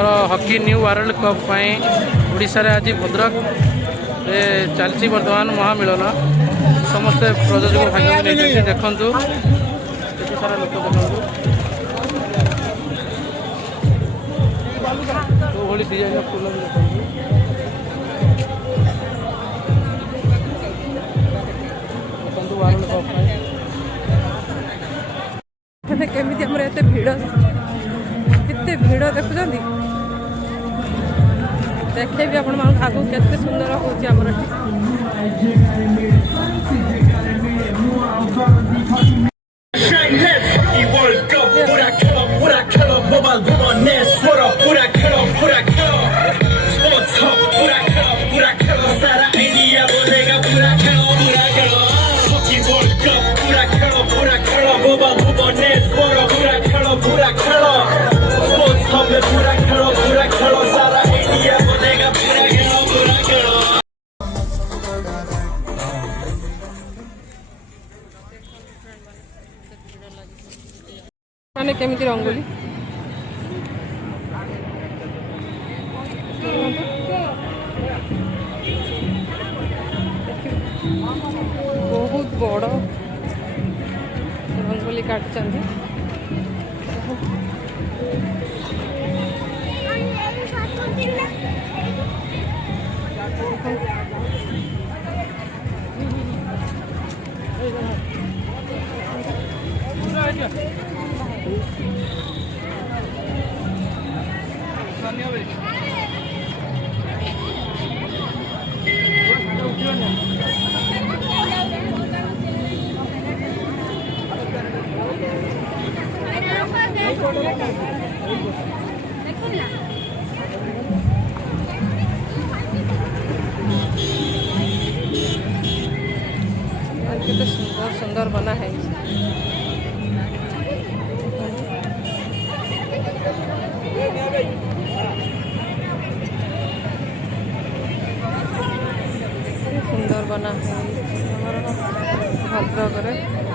आमर hockey new world cup Odisha रे आज भद्रक चलती बर्तमान महामिलन समस्ते प्रयोजक भाग नहीं देखु केते सारा लोक देखु तो भली डिजाइन फूल देखु वर्ल्ड कप केमी एत भिड़ केते भिड़ देखुं देखे भी आपण आगू केते सुंदर होची हमर माने केमिति रंगोली बहुत बड़ रंगोली काटछन सुंदर सुंदर बना है सुंदर बना है भद्रक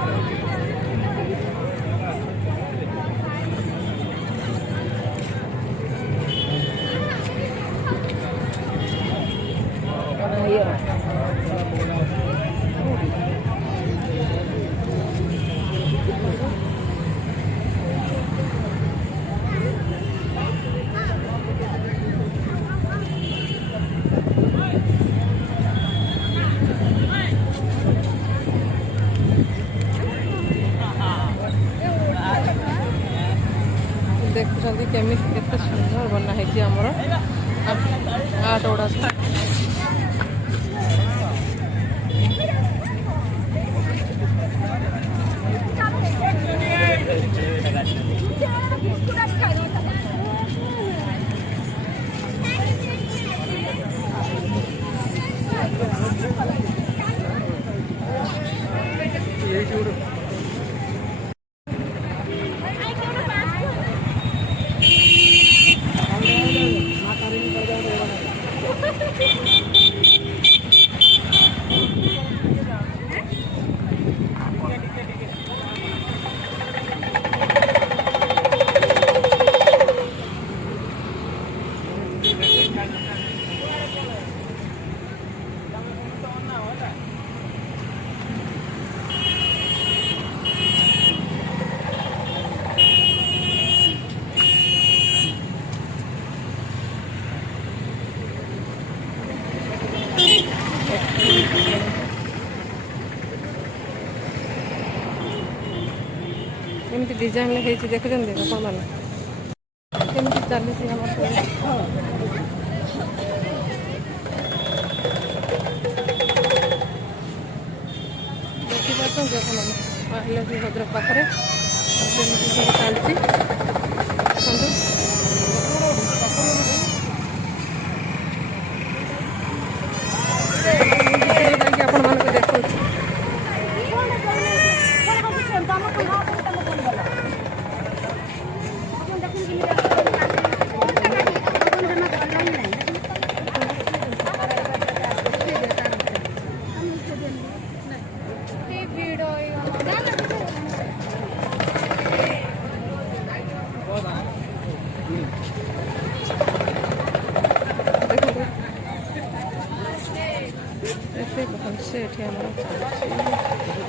देखुं केमी केते सुंदर बना है आमर आर्ट गुड़ा एमती डिजाइन देखुं देखो मैंने केमती चली देखी भद्रक पाखे चलती आपण मान देखा ଅଛି ଏଠି ଆମର ଚାଲିଛି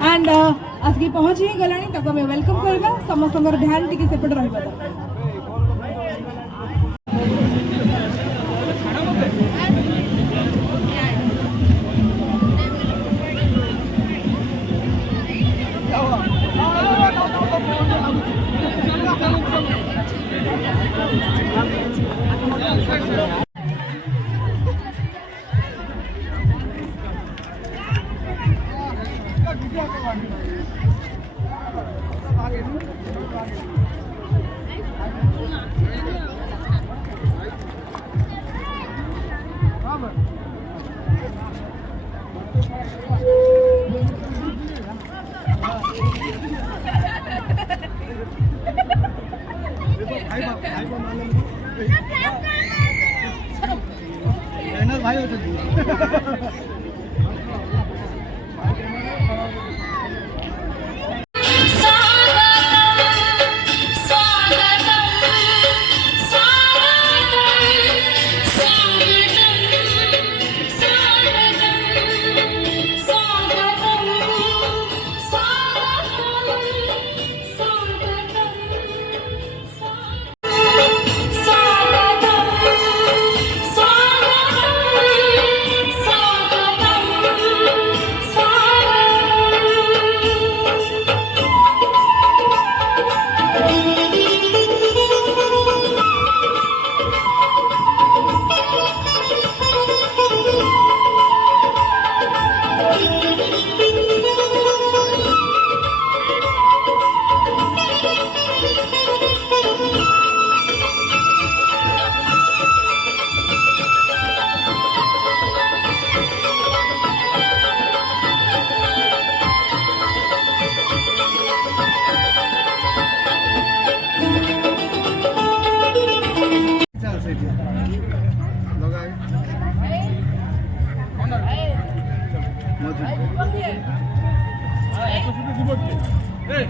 एंड आसकी पहुँची ही गलानी ताको हमें वेलकम करबा समस्तंकर ध्यान टिके सेपट रहबा भाई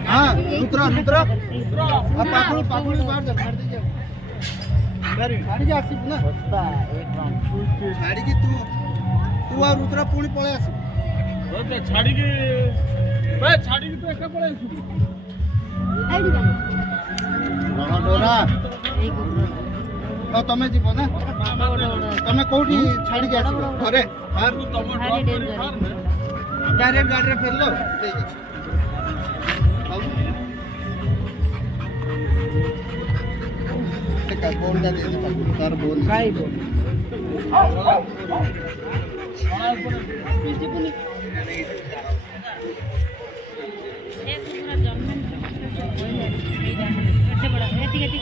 हाँ रुद्रा रुद्रा अब पाकुड़ पाकुड़ बाहर जा छाड़ दीजिए छाड़ के आसी ना छाड़ी की तू और रुद्रा पुणी पळे आसी रुद्रा छाड़ी की तो एका पळे आसी आइडी का डोरा तो तमे जीवो ना तमे कोठी छाड़ी के आसी घरे बाहर डायरेक्ट गाड़ी रे फेरलो ठीक है का बोल दे तार बोल काय बोल बीजेपी पूरा जन्मन एते बड़ा एती एती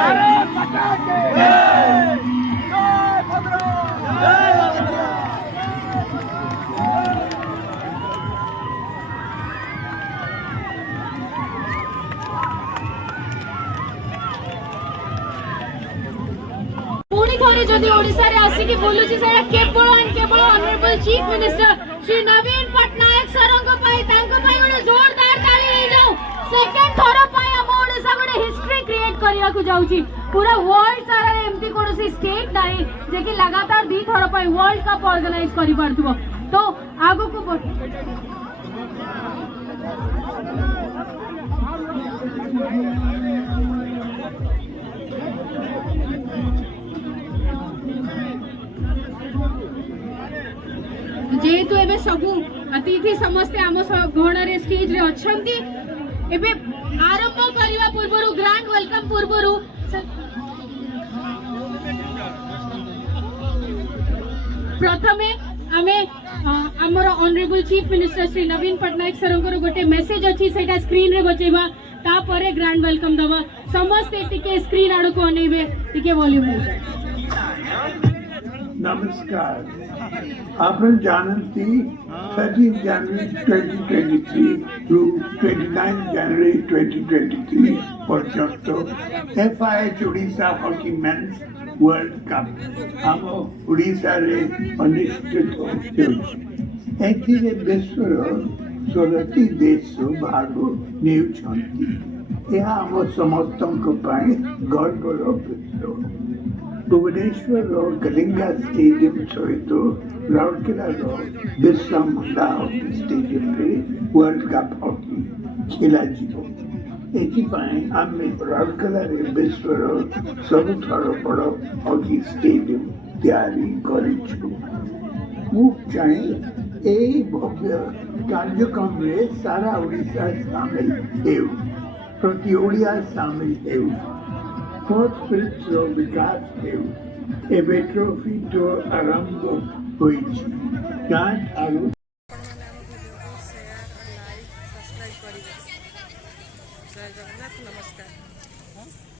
भारत माता की थोड़ी जदि ओडिसा रे आसी की बोलुची सेटा केवल एंड केवल ऑनरेबल चीफ मिनिस्टर श्री नवीन पटनायक सरंग पाई तांको पाई गोटे जोरदार ताली नै जाऊ सेकंड थोर पाई हम ओडिसा गोटे हिस्ट्री क्रिएट करिया को जाउची पूरा वर्ल्ड सारा एमती कोनोसी स्टेट नाही जे कि लगातार दी थोर पाई वर्ल्ड कप ऑर्गेनाइज करि पारथबो तो आगो को जेहेतु एबे सबु अतिथि समस्ते आम गहन स्टेज रे अछंती एबे आरंभ करबा पूर्वरु ग्रांड वेलकम पूर्वरु प्रथमे आमे हमर ऑनरेबल चीफ मिनिस्टर श्री नवीन पटनायक सरंकर गोटे मेसेज अछि सेटा स्क्रीन रे बचेबा ता परे ग्रांड वेलकम दबा समस्ते टिके स्क्रीन आडो को अनेबे टिके वॉल्यूम हो नमस्कार आप जानती 30 January 2023 to 29 January 2023 पर्यंत FIH Odisha hockey men's world cup आम ओडिशा रे अनुष्ठित होउछि एथिरे विश्वर 16 देश भाग नेउछंती यह आम समस्तक पई गर्वर विषय भुवनेश्वर कलिंगा स्टेडियम सहित राउरकेला बिरसा मुंडा हॉकी स्टेडियम में वर्ल्ड कप हॉकी खेला जीव एथिपाई आमे राउरकेला विश्वर सबुठार बड़ हॉकी स्टेडियम तैयारी करिछु मु चाहे ए भव्य कार्यक्रम में सारा ओडिशा शामिल हेउ प्रति ओडिया शामिल हेउ स्पोर्ट्स विकास हेउ एबे ट्रॉफी तो आरंभ होइछि गाँठ आरु जय जगन्नाथ नमस्कार।